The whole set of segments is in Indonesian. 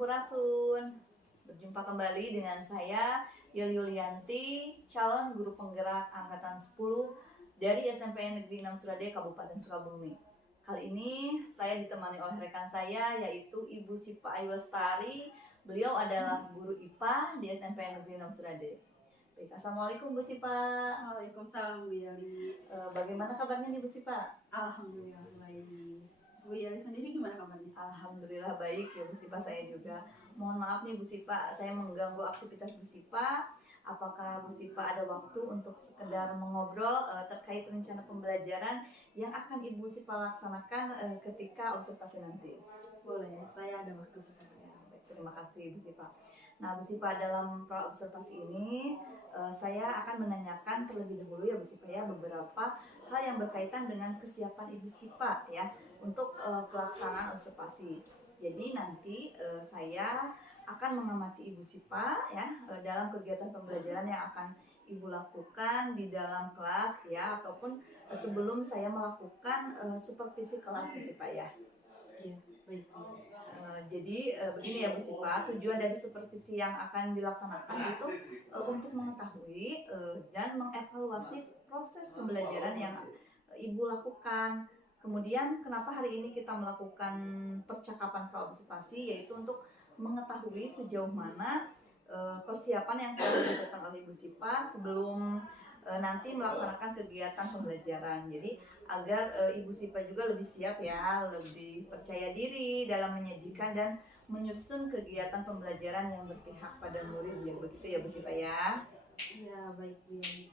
Sampurasun. Berjumpa kembali dengan saya Yul Yulianti, calon guru penggerak angkatan 10 dari SMPN Negeri 6 Surade, Kabupaten Sukabumi. Kali ini saya ditemani oleh rekan saya yaitu Ibu Sipa Ayu Lestari. Beliau adalah guru IPA di SMPN Negeri 6 Surade. Baik, Assalamualaikum Bu Sipa. Waalaikumsalam Bu Yali. Bagaimana kabarnya nih Bu Sipa? Alhamdulillah baik. Bu Yali sendiri gimana kabarnya? Alhamdulillah baik ya Bu Sipa, saya juga. Mohon maaf nih Bu Sipa, saya mengganggu aktivitas Bu Sipa. Apakah Bu Sipa ada waktu untuk sekedar mengobrol terkait rencana pembelajaran yang akan Ibu Sipa laksanakan ketika observasi nanti? Boleh, saya ada waktu sekarang. Baik, terima kasih Bu Sipa. Nah Bu Sipa, dalam pra-observasi ini saya akan menanyakan terlebih dahulu ya Bu Sipa ya beberapa hal yang berkaitan dengan kesiapan Ibu Sipa ya untuk pelaksanaan observasi. Jadi nanti saya akan mengamati Ibu Sipa ya dalam kegiatan pembelajaran yang akan Ibu lakukan di dalam kelas ya ataupun sebelum saya melakukan supervisi kelas Bu Sipa ya. Iya, baik. Jadi begini ya Bu Sipa, tujuan dari supervisi yang akan dilaksanakan itu untuk mengetahui dan mengevaluasi proses pembelajaran yang Ibu lakukan. Kemudian kenapa hari ini kita melakukan percakapan pra-observasi, yaitu untuk mengetahui sejauh mana persiapan yang telah dilakukan oleh Ibu Sipa sebelum nanti melaksanakan kegiatan pembelajaran. Jadi agar Ibu Sipa juga lebih siap ya, lebih percaya diri dalam menyajikan dan menyusun kegiatan pembelajaran yang berpihak pada murid ya, begitu ya Bu Sipa ya. Iya, baik Bu Yali.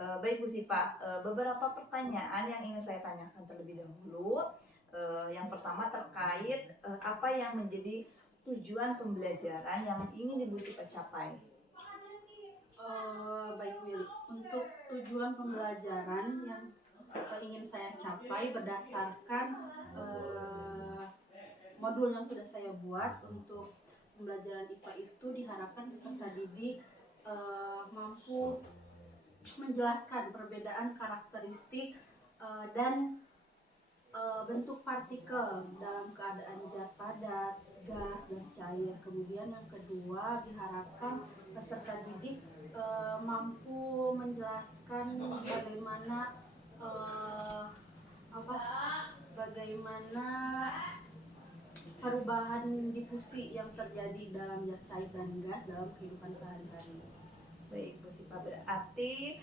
Baik Bu Sipa, beberapa pertanyaan yang ingin saya tanyakan terlebih dahulu. Yang pertama terkait apa yang menjadi tujuan pembelajaran yang ingin Ibu Sipa capai. Baik Bu Yali, untuk tujuan pembelajaran yang ingin saya capai berdasarkan modul yang sudah saya buat untuk pembelajaran IPA itu diharapkan peserta didik mampu menjelaskan perbedaan karakteristik dan bentuk partikel dalam keadaan zat padat, gas, dan cair. Kemudian yang kedua diharapkan peserta didik mampu menjelaskan bagaimana perubahan difusi yang terjadi dalam zat cair dan gas dalam kehidupan sehari-hari. Baik Bu Sipa, berarti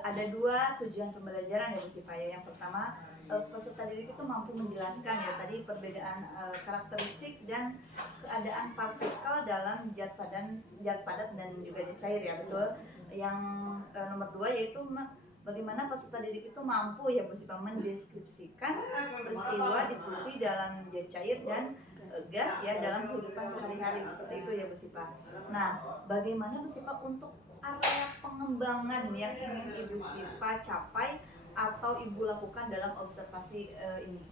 ada dua tujuan pembelajaran ya Bu Sipa ya. Yang pertama peserta didik itu mampu menjelaskan ya tadi perbedaan karakteristik dan keadaan partikel dalam zat padat dan juga zat cair ya, betul. Yang nomor dua yaitu bagaimana peserta didik itu mampu ya Bu Sipa mendeskripsikan peristiwa difusi dalam zat cair dan gas ya dalam kehidupan sehari-hari, seperti itu ya Bu Sipa. Nah, bagaimana Bu Sipa untuk area pengembangan yang ingin Ibu Sipa capai atau Ibu lakukan dalam observasi ini?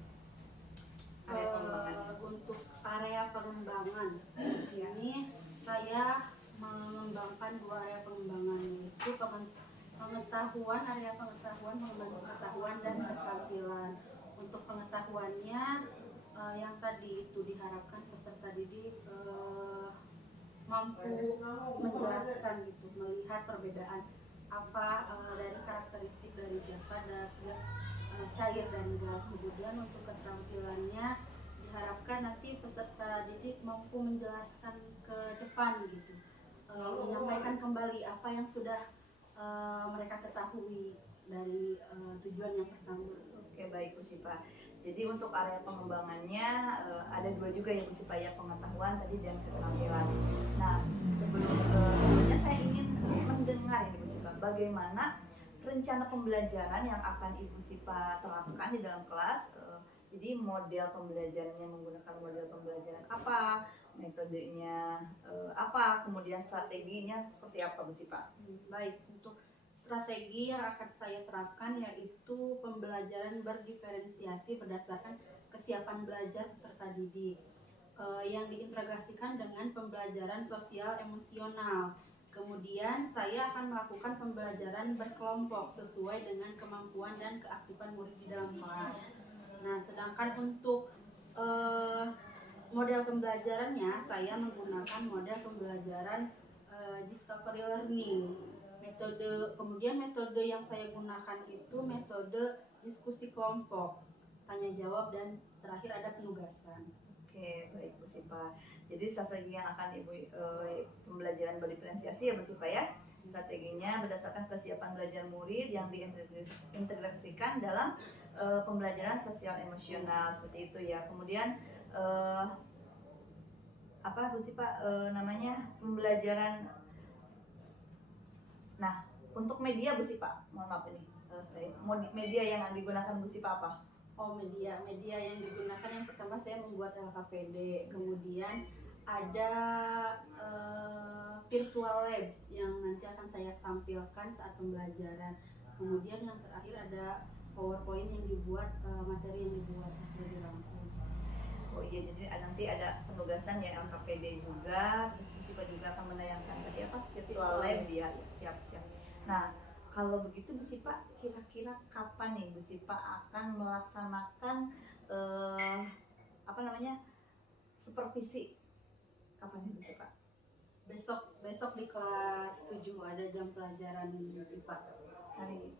Area pengembangan. Untuk area pengembangan di sini saya mengembangkan dua area pengembangan, yaitu pengetahuan, area pengetahuan, pengembangan pengetahuan dan keterampilan. Untuk pengetahuannya yang tadi itu diharapkan peserta didik mampu menjelaskan gitu, melihat perbedaan apa dari karakteristik dari zat padat, cair dan gas. Kemudian untuk keterampilannya diharapkan nanti peserta didik mampu menjelaskan ke depan gitu, menyampaikan kembali apa yang sudah mereka ketahui dari tujuan yang pertama. Oke, baik Bu Sipa. Jadi untuk area pengembangannya ada dua juga ya Bu Sipa ya, pengetahuan tadi dan keterampilan. Nah sebelumnya saya ingin mendengar ini Bu Sipa, bagaimana rencana pembelajaran yang akan Ibu Sipa terapkan di dalam kelas. Jadi model pembelajarannya menggunakan model pembelajaran apa, metodenya apa, kemudian strateginya seperti apa Bu Sipa? Baik, untuk strategi yang akan saya terapkan yaitu pembelajaran berdiferensiasi berdasarkan kesiapan belajar peserta didik yang diintegrasikan dengan pembelajaran sosial emosional. Kemudian saya akan melakukan pembelajaran berkelompok sesuai dengan kemampuan dan keaktifan murid di dalam kelas. Nah, sedangkan untuk model pembelajarannya saya menggunakan model pembelajaran discovery learning. Kemudian metode yang saya gunakan itu metode diskusi kelompok, tanya jawab, dan terakhir ada penugasan. Oke, baik Bu Sipa. Jadi strategi yang akan Ibu pembelajaran berdiferensiasi ya Bu Sipa ya. Strateginya berdasarkan kesiapan belajar murid yang diintegrasikan dalam pembelajaran sosial emosional seperti itu ya. Kemudian apa Bu Sipa namanya pembelajaran. Nah, untuk media Bu Sipa, mohon maaf ini media yang digunakan Bu Sipa apa? Oh, media yang digunakan yang pertama saya membuat LKPD, kemudian ada virtual lab yang nanti akan saya tampilkan saat pembelajaran. Kemudian yang terakhir ada PowerPoint yang dibuat, materi yang dibuat sudah dirangkum. Oh iya, jadi nanti ada penugasan ya LKPD juga, terus Bu Sipa juga akan menayangkan tadi apa virtual lab dia. Siap. Nah, kalau begitu Bu Sipa, kira-kira kapan nih Bu Sipa akan melaksanakan supervisi? Kapan nih Bu Sipa? Besok di kelas 7 ada jam pelajaran IPA. Hari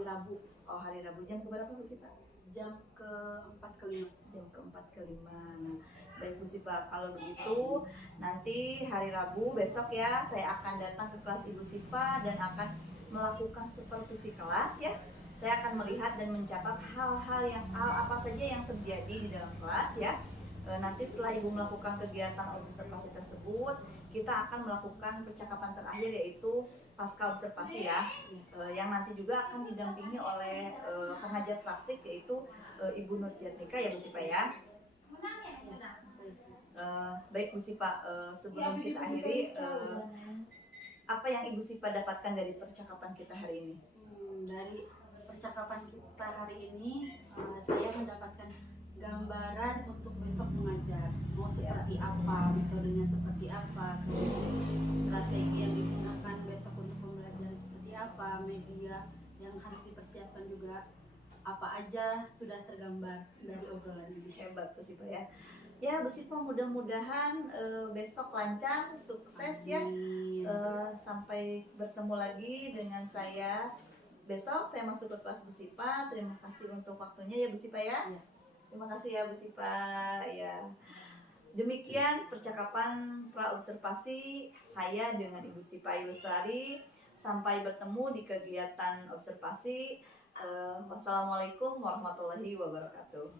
Rabu. Oh, hari Rabu jam berapa Bu Sipa? Jam ke-4 ke-5. Jam ke-4 ke-5. Nah, baik Bu Sipa, kalau begitu nanti hari Rabu besok ya saya akan datang ke kelas Ibu Sipa dan akan melakukan supervisi kelas ya. Saya akan melihat dan mencatat hal apa saja yang terjadi di dalam kelas ya. Nanti setelah Ibu melakukan kegiatan observasi tersebut, kita akan melakukan percakapan terakhir yaitu pasca observasi ya, yang nanti juga akan didampingi oleh pengajar praktik yaitu Ibu Nur Jatika ya Bu Sipa ya. Baik Bu Sipa, sebelum kita akhiri, apa yang Ibu Sipa dapatkan dari percakapan kita hari ini? Dari percakapan kita hari ini, saya mendapatkan gambaran untuk besok mengajar. Mau seperti apa, metodenya seperti apa, strategi yang digunakan besok untuk pembelajaran seperti apa, media yang harus dipersiapkan juga apa aja sudah tergambar dari obrolan ini. Hebat Bu Sipa ya. Ya Bu Sipa, mudah-mudahan besok lancar, sukses ya. Sampai bertemu lagi dengan saya besok. Saya masuk ke kelas Bu Sipa. Terima kasih untuk waktunya ya Bu Sipa ya. Terima kasih ya Bu Sipa ya. Demikian percakapan pra-observasi saya dengan Ibu Sipa Ilustrari. Sampai bertemu di kegiatan observasi. Wassalamualaikum warahmatullahi wabarakatuh.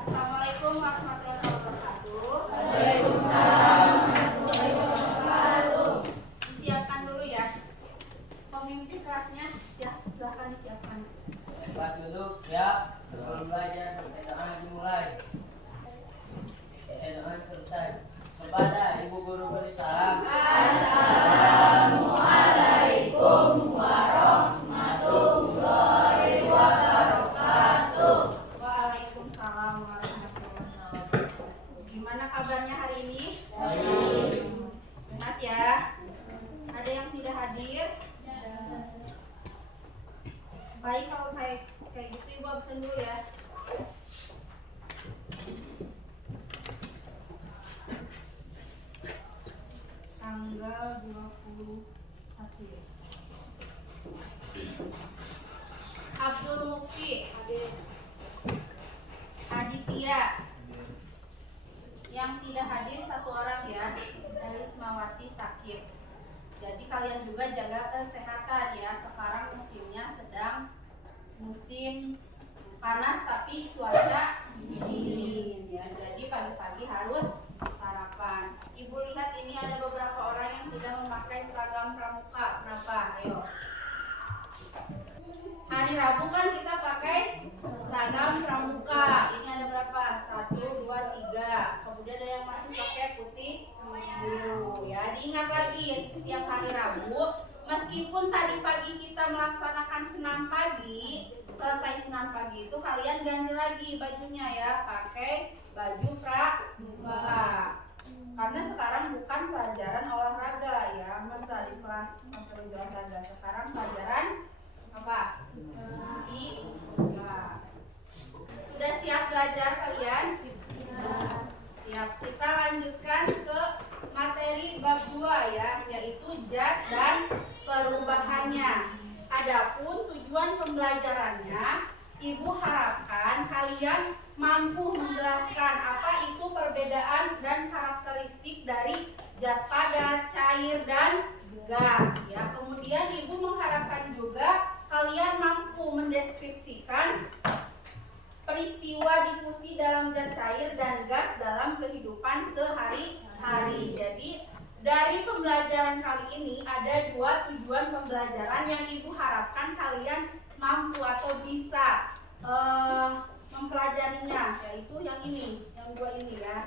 Assalamualaikum warahmatullahi wabarakatuh. Waalaikumsalam warahmatullahi wabarakatuh. Disiapkan dulu ya. Pemimpin kelasnya ya, silahkan disiapkan. Tempat duduk siap. Sebelum belajar pertanyaan dimulai. Pertanyaan selesai. Kepada Ibu Guru beri salam. Assalamualaikum warahmatullahi wabarakatuh. Waalaikumsalam warahmatullahi wabarakatuh. Gimana kabarnya hari ini? Sehat ya? Ada yang tidak hadir? Baik, kalau kayak gitu Ibu absen dulu ya. Tanggal 21 ya. Abdul Mukti Aditya. Yang tidak hadir satu orang ya, Elismawati sakit. Jadi kalian juga jaga kesehatan ya. Sekarang musimnya sedang musim panas tapi cuaca dingin ya. Jadi pagi-pagi harus sarapan. Ibu lihat ini ada beberapa orang yang tidak memakai seragam pramuka. Kenapa? Ayo. Hari Rabu kan kita pakai seragam pramuka. Ini ada berapa? 1, 2, 3. Kemudian ada yang masih pakai putih biru ya. Diingat lagi setiap hari Rabu, meskipun tadi pagi kita melaksanakan senam pagi, selesai senam pagi itu kalian ganti lagi bajunya ya, pakai baju pramuka. Karena sekarang bukan pelajaran olahraga ya, masa di kelas materi olahraga. Sekarang pelajaran Apa? I. Ya. Sudah siap belajar kalian? Siap. Kita lanjutkan ke materi bab 2 ya, yaitu zat dan perubahannya. Adapun tujuan pembelajarannya, Ibu harapkan kalian mampu menjelaskan apa itu perbedaan dan karakteristik dari zat padat, cair, dan gas ya. Kemudian Ibu mengharapkan juga kalian mampu mendeskripsikan peristiwa difusi dalam zat cair dan gas dalam kehidupan sehari-hari. Jadi dari pembelajaran kali ini ada 2 tujuan pembelajaran yang Ibu harapkan kalian mampu atau bisa mempelajarinya, yaitu yang ini, yang 2 ini ya.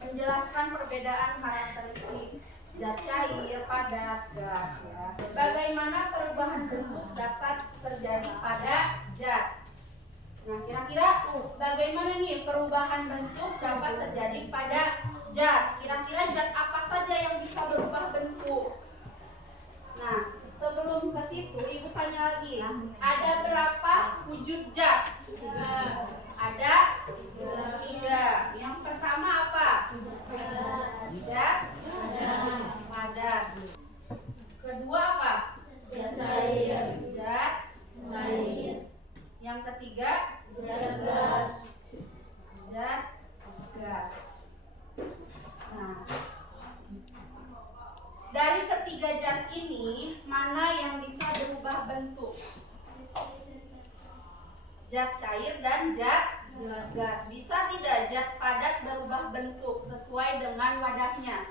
Menjelaskan perbedaan karakteristik zat cair, padat, gas ya. Bagaimana perubahan bentuk dapat terjadi pada zat. Nah, kira-kira bagaimana nih perubahan bentuk dapat terjadi pada zat? Kira-kira zat apa saja yang bisa berubah bentuk? Nah, sebelum ke situ, Ibu tanya lagi, ada berapa wujud zat? Ada 3. Yang pertama apa? Zat padat. Kedua apa? Zat cair. Zat cair. Yang ketiga zat gas. Zat gas. Nah, dari ketiga zat ini mana yang bisa berubah bentuk? Zat cair dan zat gas. Bisa tidak zat padat berubah bentuk sesuai dengan wadahnya?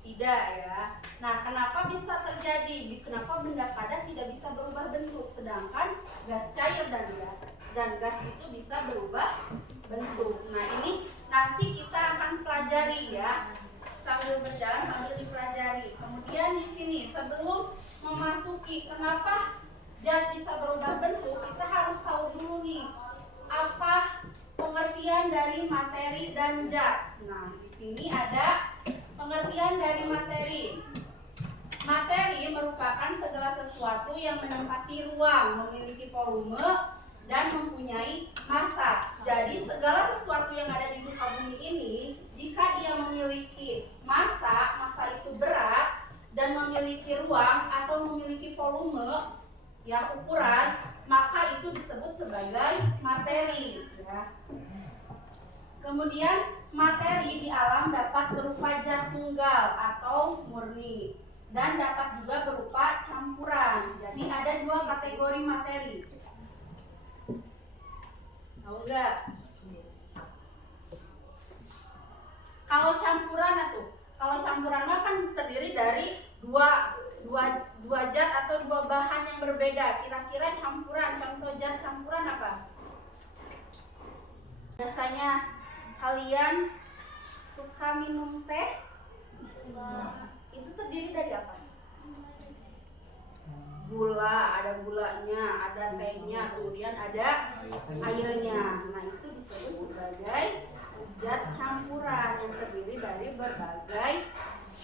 Tidak ya. Nah, kenapa bisa terjadi? Kenapa benda padat tidak bisa berubah bentuk, sedangkan gas cair dan gas itu bisa berubah bentuk. Nah, ini nanti kita akan pelajari ya, sambil berjalan sambil dipelajari. Kemudian di sini sebelum memasuki kenapa zat bisa berubah bentuk, kita harus tahu dulu nih apa pengertian dari materi dan zat. Nah, di sini ada pengertian dari materi. Materi merupakan segala sesuatu yang menempati ruang, memiliki volume, dan mempunyai massa. Jadi segala sesuatu yang ada di muka bumi ini, jika dia memiliki massa itu berat, dan memiliki ruang atau memiliki volume, ya ukuran, maka itu disebut sebagai materi. Ya. Kemudian materi di alam dapat berupa zat tunggal atau murni dan dapat juga berupa campuran. Jadi ada 2 kategori materi. Tahu nggak? Kalau campuran mah kan terdiri dari dua zat atau 2 bahan yang berbeda. Kira-kira campuran, contoh zat campuran apa? Biasanya kalian suka minum teh? Itu terdiri dari apa? Gula, ada gulanya, ada tehnya, kemudian ada airnya. Nah, itu disebut sebagai zat campuran yang terdiri dari berbagai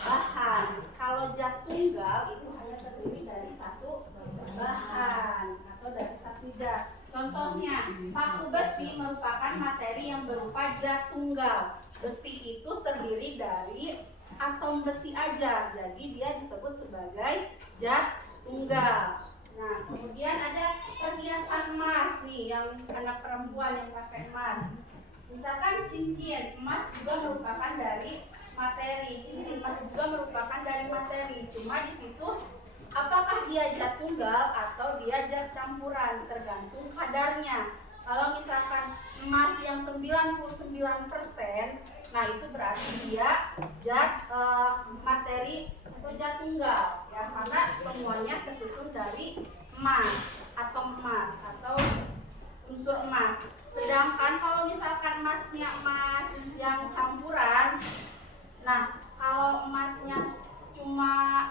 bahan. Kalau zat tunggal itu hanya terdiri dari 1 bahan atau dari 1 zat. Contohnya, paku besi merupakan materi yang berupa zat tunggal. Besi itu terdiri dari atom besi aja, jadi dia disebut sebagai zat tunggal. Nah, kemudian ada perhiasan emas nih, yang anak perempuan yang pakai emas. Misalkan cincin emas juga merupakan dari materi, cincin emas juga merupakan dari materi. Cuma di situ apakah dia zat tunggal atau dia zat campuran, tergantung kadarnya. Kalau misalkan emas yang 99%, nah itu berarti dia zat materi atau zat tunggal ya, karena semuanya tersusun dari emas, atom emas atau unsur emas. Sedangkan kalau misalkan emasnya emas yang campuran, nah kalau emasnya cuma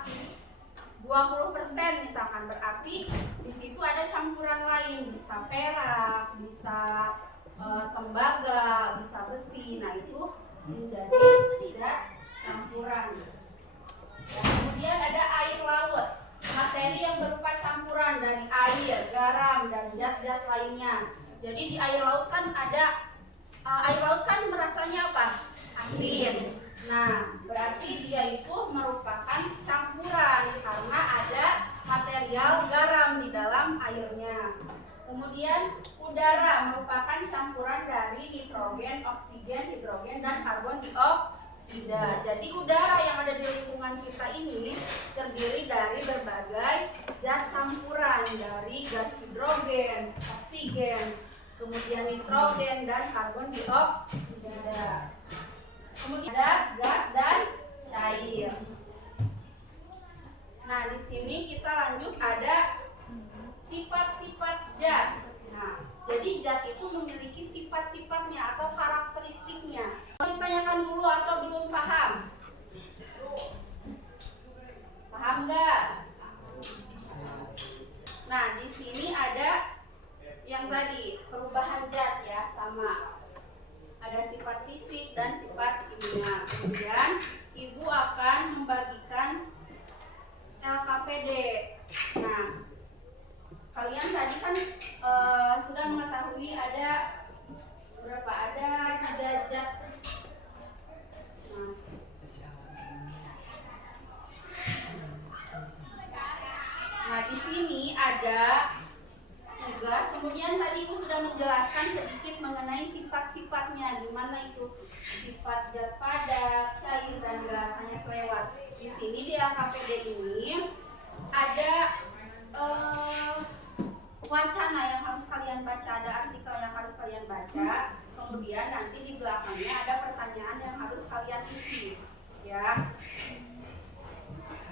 20% misalkan, berarti di situ ada campuran lain, bisa perak, bisa tembaga, bisa besi. Nah itu menjadi zat campuran. Kemudian ada air laut, materi yang berupa campuran Nah, berarti dia itu merupakan campuran karena ada material garam di dalam airnya. Kemudian udara merupakan campuran dari nitrogen, oksigen, hidrogen, dan karbon dioksida. Jadi udara yang ada di lingkungan kita ini terdiri dari berbagai zat campuran dari gas hidrogen, oksigen, kemudian nitrogen, dan karbon dioksida. Kemudian ada gas dan cair. Nah, di sini kita lanjut ada sifat-sifat zat. Nah, jadi zat itu memiliki sifat-sifatnya atau karakteristiknya. Mau ditanyakan dulu atau belum paham? Paham nggak? Nah, di sini ada yang tadi perubahan zat ya, sama. Ada sifat fisik dan sifat kimia. Kemudian ibu akan membagikan LKPD. Nah, kalian tadi kan sudah mengetahui ada berapa? Ada 3 zat. Nah, di sini ada tugas. Kemudian tadi ibu sudah menjelaskan sedikit mengenai sifat-sifatnya, gimana itu sifat zat padat, cair, dan gas, hanya selewat. Di sini di LKPD ini ada wacana yang harus kalian baca, ada artikel yang harus kalian baca. Kemudian nanti di belakangnya ada pertanyaan yang harus kalian isi, ya.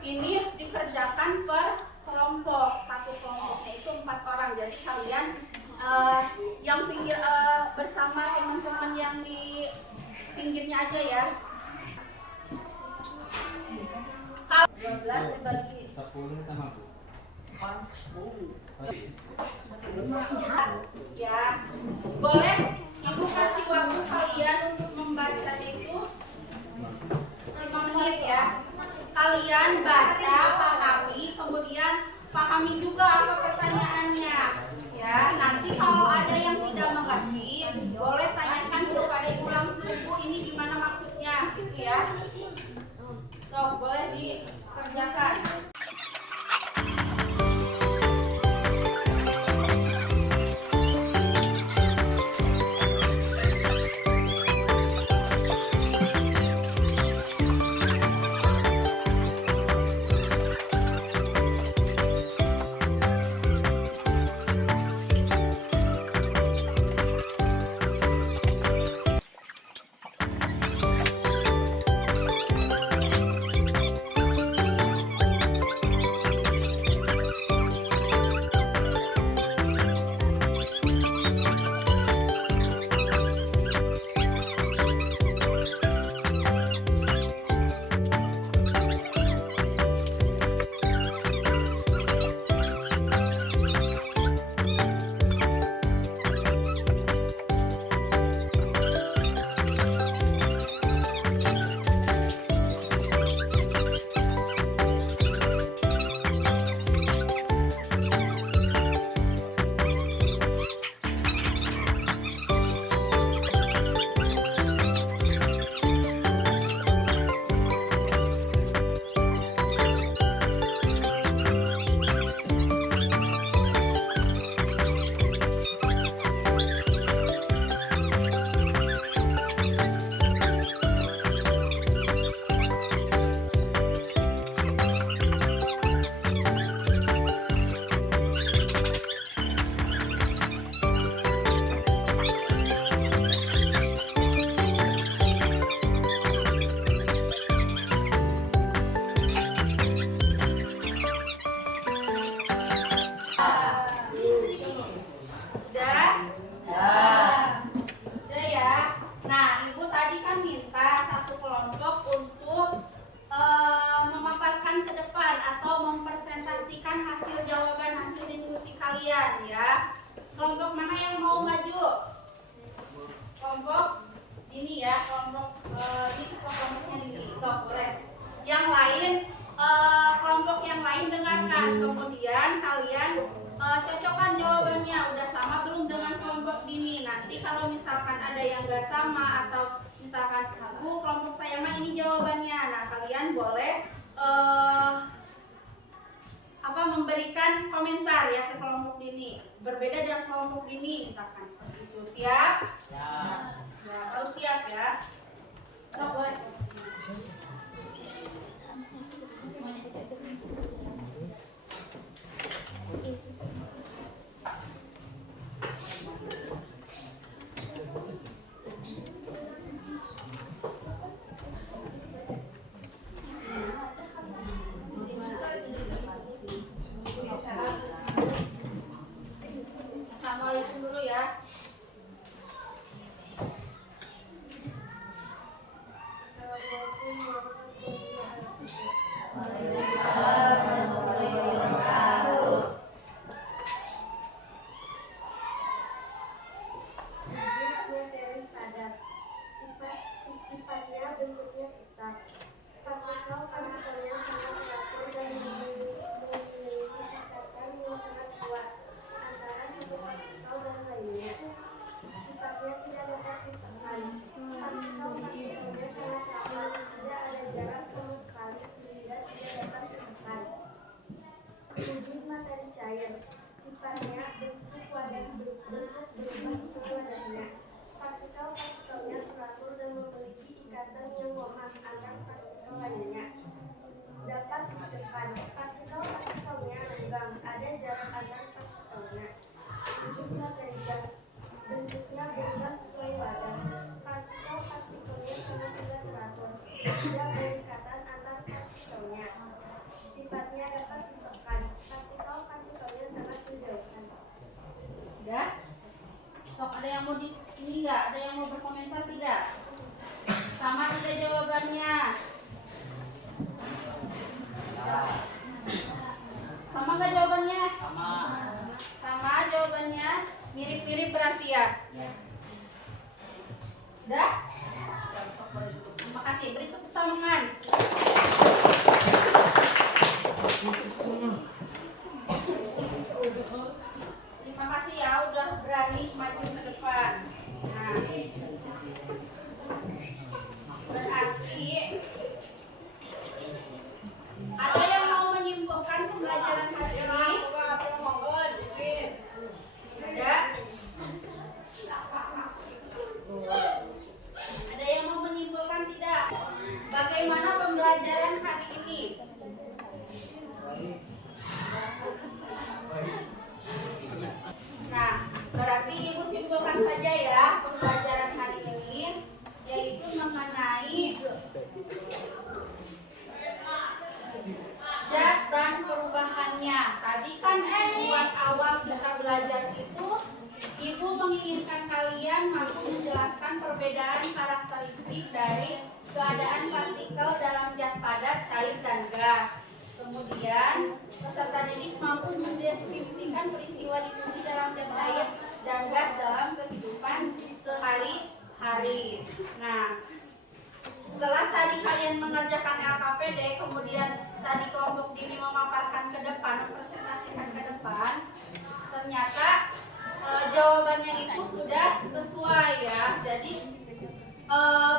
Ini dikerjakan per kelompok, satu kelompoknya itu 4 orang. Jadi kalian yang pinggir bersama teman-teman yang di pinggirnya aja ya. 12 dibagi 40 sama Bu. ya. Boleh ibu kasih waktu kalian untuk membaca itu 5 menit ya. Kalian baca, pahami, kemudian pahami juga apa pertanyaannya ya. Nanti kalau ada yang tidak mengerti, boleh tanyakan kepada ibu langsung, ibu ini gimana maksudnya gitu ya. So, boleh dikerjakan. Kemudian kalian cocokkan jawabannya udah sama belum dengan kelompok dini. Nanti kalau misalkan ada yang nggak sama atau misalkan Bu, kelompok saya mah ini jawabannya. Nah, kalian boleh memberikan komentar ya ke kelompok dini. Berbeda dengan kelompok dini misalkan seperti itu. Siap? Ya. Ya, harus siap ya. So, boleh. Assalamualaikum dulu ya. Assalamualaikum warahmatullahi wabarakatuh. Padat. Sifatnya bentuknya tetap. Partikel-partikelnya sangat teratur dan memiliki ikatan yang sangat kuat antara satu partikel dan lainnya. Sifatnya tidak dapat ditekan. Partikel-partikelnya sangat rapat, tidak ada jarak sama sekali sehingga tidak dapat ditekan. Wujud materi cair. Sifatnya bentuk wadah berubah sesuai wadahnya. Partikel-partikelnya teratur dan memiliki ikatan yang lemah antar partikel lainnya. Dapat ditekan. Partikel-partikelnya renggang, ada jarak antar partikelnya. Wujud materi gas. Bentuknya berubah sesuai wadah. Partikel-partikelnya sangat tidak teratur, tidak berikatan antar partikelnya. Sifatnya dapat ditekan. Partikel-partikelnya sangat menjauhkan. Udah? Sok, ada yang mau ini nggak? Ada yang mau berkomentar tidak? Sama tidak jawabannya? Sama nggak jawabannya? Sama. Sama jawabannya? Mirip-mirip berarti ya? Udah? Terima kasih. Beri tepuk tangan. Terima kasih ya udah berani maju ke depan. Nah, berarti ada yang mau menyimpulkan pembelajaran hari ini? Ada? Ada yang mau menyimpulkan tidak? Bagaimana pembelajaran hari ini? Nah, berarti Ibu simpulkan saja ya pembelajaran hari ini, yaitu mengenai zat dan perubahannya. Tadi kan buat awal kita belajar itu, Ibu menginginkan kalian mampu menjelaskan perbedaan karakteristik dari keadaan partikel dalam zat padat, cair, dan gas. Kemudian, peserta didik mampu mendeskripsikan peristiwa difusi dalam zat cair dan gas dalam kehidupan sehari-hari. Nah, setelah tadi kalian mengerjakan LKPD, kemudian tadi kelompok dini memaparkan ke depan, mempresentasikan ke depan, ternyata jawabannya itu sudah sesuai ya. Jadi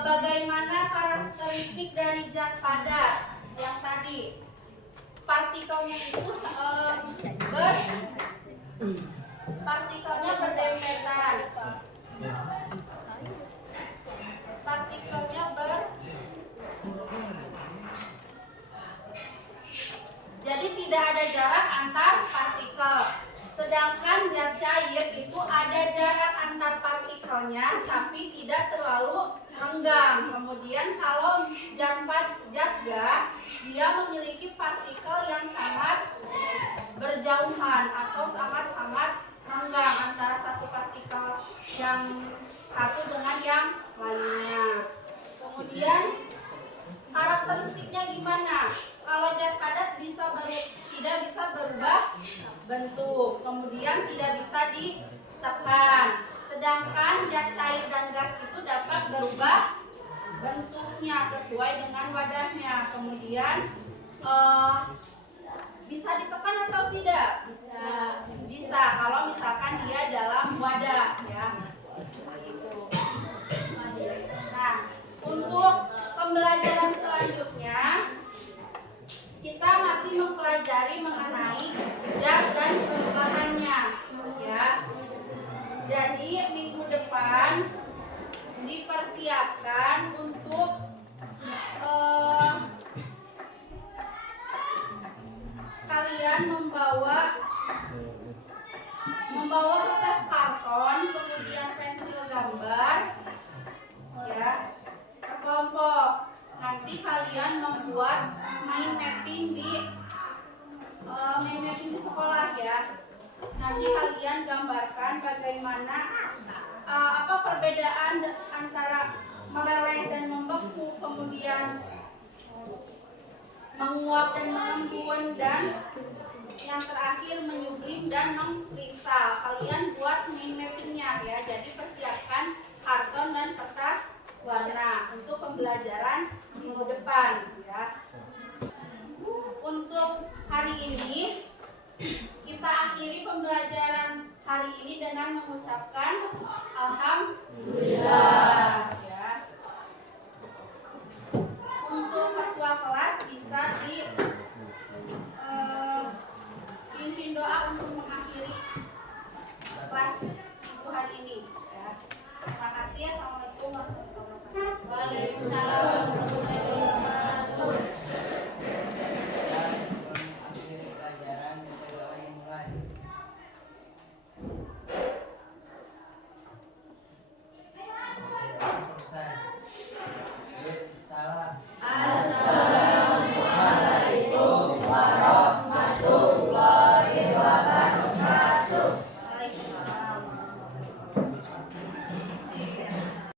bagaimana karakteristik dari zat padat yang tadi? Partikelnya itu partikelnya berdempetan. Partikelnya jadi tidak ada jarak antar partikel. Sedangkan zat cair itu ada jarak antar partikelnya, tapi tidak terlalu renggang. Kemudian kalau zat gas, dia memiliki partikel yang sangat berjauhan atau sangat-sangat renggang antara satu partikel yang satu dengan yang lainnya. Kemudian karakteristiknya gimana? Kalau zat padat tidak bisa berubah bentuk, kemudian tidak bisa ditekan. Sedangkan zat cair dan gas itu dapat berubah bentuknya sesuai dengan wadahnya. Kemudian bisa ditekan atau tidak? Bisa kalau misalkan dia dalam wadah ya. Seperti itu. Nah, untuk pembelajaran selanjutnya kita masih mempelajari mengenai zat dan perubahannya, ya. Jadi minggu depan dipersiapkan untuk kalian membawa kertas karton, kemudian pensil gambar, ya, per kelompok. Nanti kalian membuat mind mapping di sekolah, ya. Nanti kalian gambarkan bagaimana apa perbedaan antara meleleh dan membeku, kemudian menguap dan mengembun, dan yang terakhir menyublim dan mengkristal. Kalian buat mind mappingnya, ya. Jadi persiapkan karton dan kertas warna untuk pembelajaran minggu depan, ya. Untuk hari ini kita akhiri pembelajaran hari ini dengan mengucapkan alhamdulillah, ya. Untuk ketua kelas bisa pimpin doa untuk mengakhiri kelas minggu hari ini, ya. Terima kasih. Assalamualaikum warahmatullahi wabarakatuh. Waalaikumsalam warahmatullahi wabarakatuh. Dan mengakhiri pelajaran kita doa dimulai. Selesai. Salam.